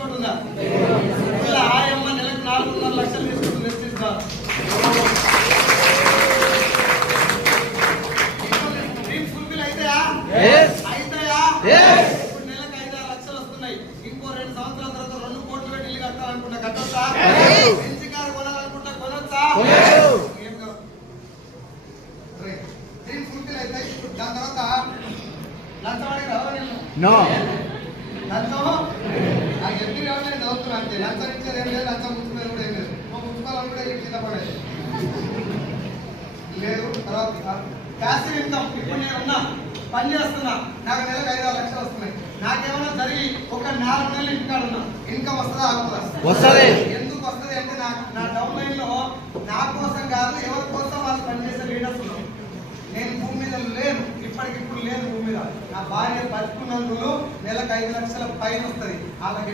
తీసుకుంటుందా? ఇలా ఆయమ్మ నెలకు 4.5 లక్షలు తీసుకుంటుంది. ఎస్టీస్గా డ్రీమ్స్ ఫుల్ఫిల్ అవుతాయా? అవుతాయా? ఇప్పుడు నెలకు 5-6 లక్షలు వస్తున్నాయి. ఇంకో 2 సంవత్సరాల తర్వాత 2 కోట్లు పెట్టి ఇల్లు కట్టాలనుకుంటా కట్టొచ్చా? పెంచి కారు కొనాలనుకుంటా కొనొచ్చా? డ్రీమ్స్ ఫుల్ఫిల్ అవుతాయి. ఇప్పుడు దాని తర్వాత లంచం అడిగి రావాలి. లంచం నాకు ఎప్పుడు రావాలి నేను చదువుతున్నా అంతే. లంచం ఇచ్చేది ఏం లేదు, లంచం ముచ్చుకునేది కూడా ఏం లేదు. ముచ్చుకోవాలని కూడా కింద పడేది లేదు. తర్వాత ప్యాసివ్ ఇన్కమ్. ఇప్పుడు నేను ఉన్నా, పని చేస్తున్నా, నాకు నెలకు 5-6 లక్షలు వస్తున్నాయి. నాకేమైనా జరిగి ఒక 4 నెలలు ఇంటికాడ ఉన్నా, ఇన్కమ్ వస్తుందా? వస్తుంది. ఎందుకు వస్తుంది అంటే నా డౌన్ లైన్ లో నా కోసం కాదు, ఎవరి కోసం వాళ్ళు పనిచేసే లీడర్స్ ఉన్నారు. నేను భూమి మీద లేను, ఇప్పటికిప్పుడు లేను భూమి మీద. నా భార్య బతుకున్నందుకు నెలకు 5 లక్షల పైన వస్తుంది. వాళ్ళకి